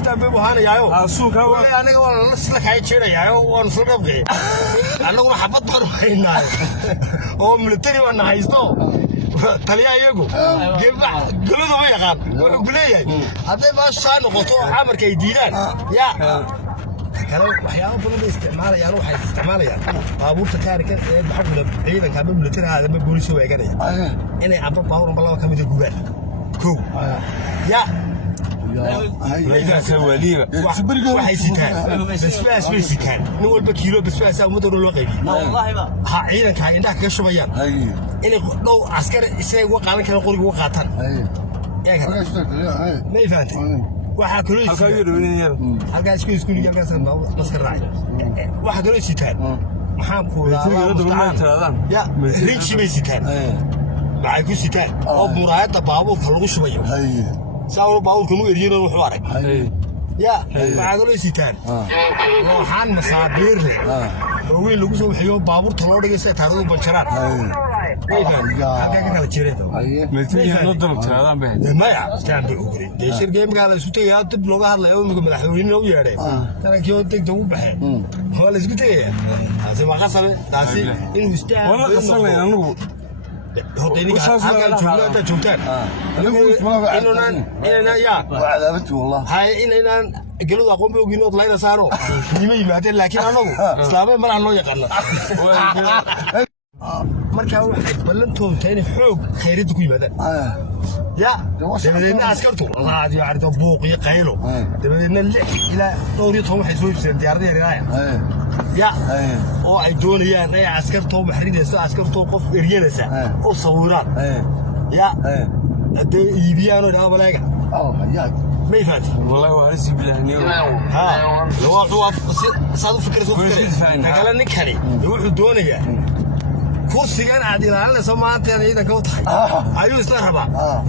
haystaan bay buhaanayaayo aniga waan la isla kay jeerayaayo waan isla dhabgay anaguna xabad baan haynaa oo military waan haysto taliya iyagu gulada way yaqaan wuxuu guleeyahay haday ma soo noqoto amarka ay diidaan ya kala waxyaabo badan isticmaalayaan waxay isticmaalayaan baabuurta kaarika ee baxawda ciidanka military ah lama booliis oo eeganaya inay abba baabuur balaba kamid gubaan ko ya ليس وليبة waxay sitaan basbaas bay sitaan nin walba kiilo basbaas ah umada loo qaybiyo wallahi ba ha ciidanka indhaha ka shubayaan inay dhow askar isay uga qaadan kara qoriga uga qaataan ma ifaantay waxa kale halka iskuul galkaas maskar raacay waxa kale sitaan maxaa ku laabaan ya rinji bay sitaan waxay ku sitaan oo buraayada baabuurka lagu shubayo ساو باور كانوا يرينا وحوارك يا معقولة سيتان روحان مصابير روين لو سو حيو باور تلو دغيسه تارو بنشرات هاكا كلا جيريدو ملتي نودل ترادان به ما يا كان بيغري ديشر جيم قال سوتي يا دب لوغا هادلاyo madaxweyne u yeeray tarankiyo degdeg u baxay wala isku tagay hada waxa sabay taasi inuu istaan wala qasalay anigu هذين هذا جوتان إننا يا وعذابت والله هاي إننا قالوا أقوم بيوجينات لا يسارو نيمي بعدين لكن أنا إسلامي ما عنه يقلنا marka waxa balantoon taani xoog khayrid ku yimaadaan ya dabadeedna askartu raad iyo ardo buuq iyo qaylo dabadeedna ila dhowr iyo 10 waxay soo iibsadeen diyaaradaha Iran ya oo ay doonayaan ay askartu baxrinaysa askartu qof eryanaysa oo sawiraan ya hadee iibiyaan oo dhaabalaga ما يفات والله وارسي بالهنيو ها هو صاد فكر قال لك هني يروح دونيا كوسيان عادي لا سمعت انا اذا كنت ايوه اسمها